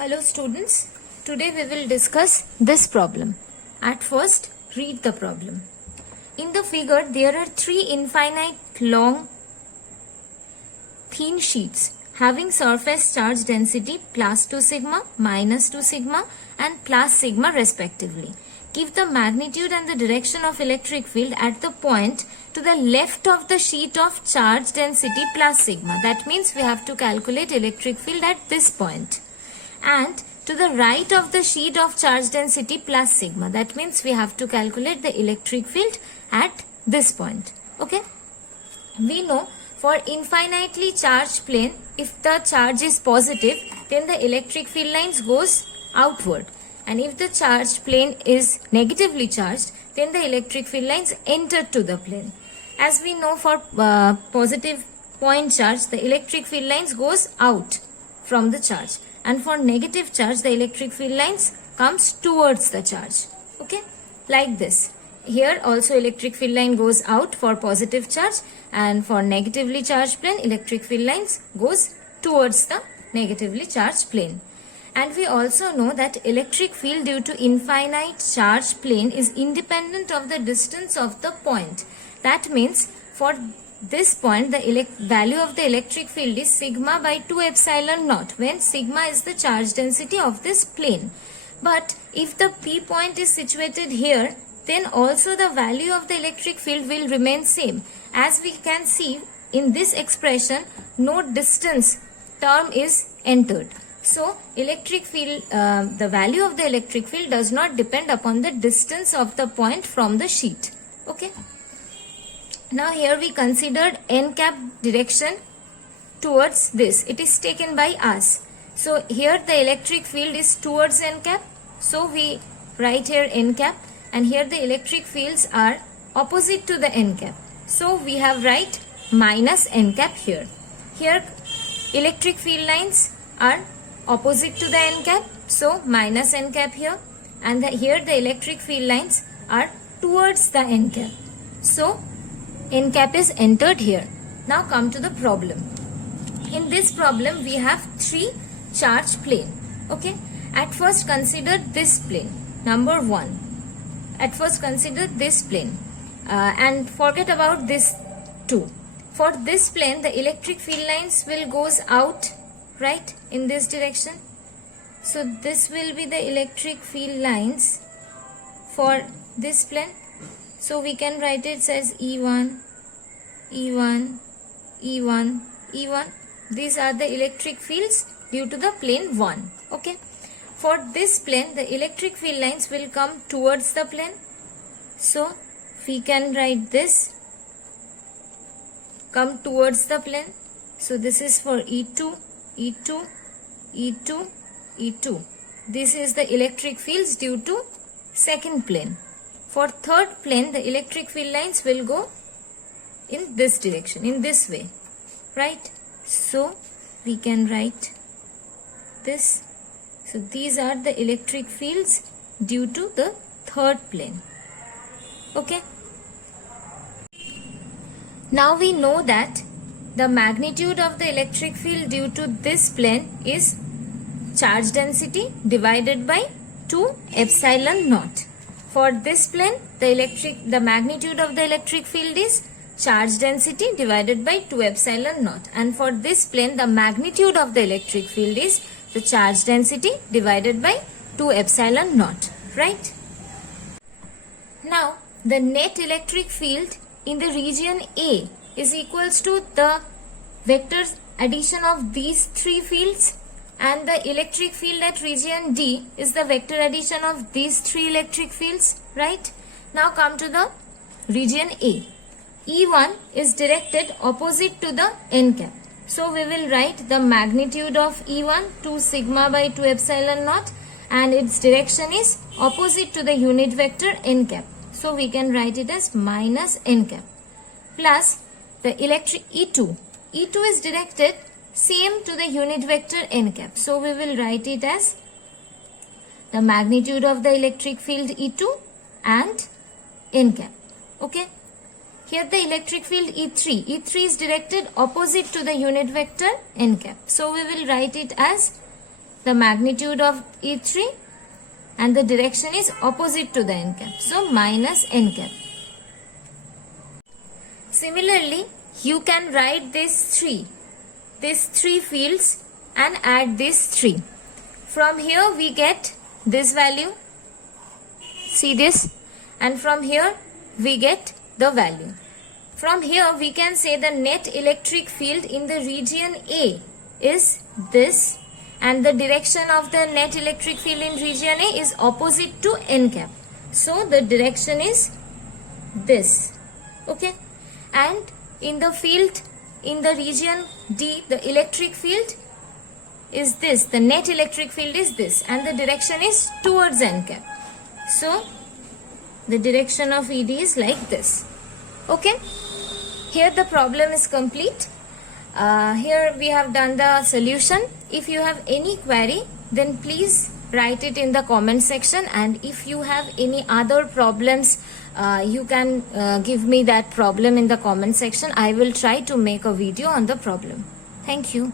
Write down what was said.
Hello students, today we will discuss this problem. At first, read the problem. In the figure, there are three infinite long thin sheets having surface charge density plus 2 sigma, minus 2 sigma and plus sigma respectively. Give the magnitude and the direction of electric field at the point to the left of the sheet of charge density plus sigma. That means we have to calculate electric field at this point. And to the right of the sheet of charge density plus sigma. That means we have to calculate the electric field at this point. Okay. We know for infinitely charged plane, if the charge is positive, then the electric field lines goes outward. And if the charged plane is negatively charged, then the electric field lines enter to the plane. As we know for positive point charge, the electric field lines goes out from the charge. And for negative charge, the electric field lines comes towards the charge. Okay, like this. Here also electric field line goes out for positive charge, and for negatively charged plane, electric field lines goes towards the negatively charged plane. And we also know that electric field due to infinite charge plane is independent of the distance of the point. That means for this point, the value of the electric field is sigma by 2 epsilon naught, when sigma is the charge density of this plane. But if the P point is situated here, then also the value of the electric field will remain same. As we can see in this expression, no distance term is entered. So electric field, the value of the electric field does not depend upon the distance of the point from the sheet. Okay. Now here we considered n cap direction towards this. It is taken by us. So here the electric field is towards n cap. So we write here n cap, and here the electric fields are opposite to the n cap. So we have write minus n cap here. Here electric field lines are opposite to the n cap. So minus n cap here, and here the electric field lines are towards the n cap. So n cap is entered here. Now come to the problem. In this problem we have three charge plane. Okay. At first consider this plane. Number 1. At first consider this plane. And forget about this 2. For this plane the electric field lines will goes out, right, in this direction. So this will be the electric field lines for this plane. So we can write it as E1, E1, E1, E1. These are the electric fields due to the plane 1. Okay. For this plane, the electric field lines will come towards the plane. So we can write this, come towards the plane. So this is for E2, E2, E2, E2. This is the electric fields due to second plane. For third plane, the electric field lines will go in this direction, in this way, right? So we can write this. So these are the electric fields due to the third plane. Okay. Now we know that the magnitude of the electric field due to this plane is charge density divided by 2 epsilon naught. For this plane, the magnitude of the electric field is charge density divided by 2 epsilon naught. And for this plane, the magnitude of the electric field is the charge density divided by 2 epsilon naught. Right? Now, the net electric field in the region A is equals to the vector addition of these three fields, and the electric field at region D is the vector addition of these three electric fields, right? Now come to the region A. E1 is directed opposite to the n cap. So we will write the magnitude of E1 2 sigma by 2 epsilon naught, and its direction is opposite to the unit vector n cap. So we can write it as minus n cap, plus the electric E2. E2 is directed same to the unit vector n cap. So we will write it as the magnitude of the electric field E2 and n cap. Okay. Here the electric field E3. E3 is directed opposite to the unit vector n cap. So we will write it as the magnitude of E3 and the direction is opposite to the n cap. So minus n cap. Similarly, you can write these three fields and add these 3. From here we get this value. See this? And from here we get the value. From here we can say the net electric field in the region A is this, and the direction of the net electric field in region A is opposite to n cap. So the direction is this. Okay? And in the field in the region D, the electric field is this. The net electric field is this, and the direction is towards n cap. So the direction of ED is like this. Okay? Here the problem is complete. Here we have done the solution. If you have any query, then please write it in the comment section, and if you have any other problems, you can give me that problem in the comment section. I will try to make a video on the problem. Thank you.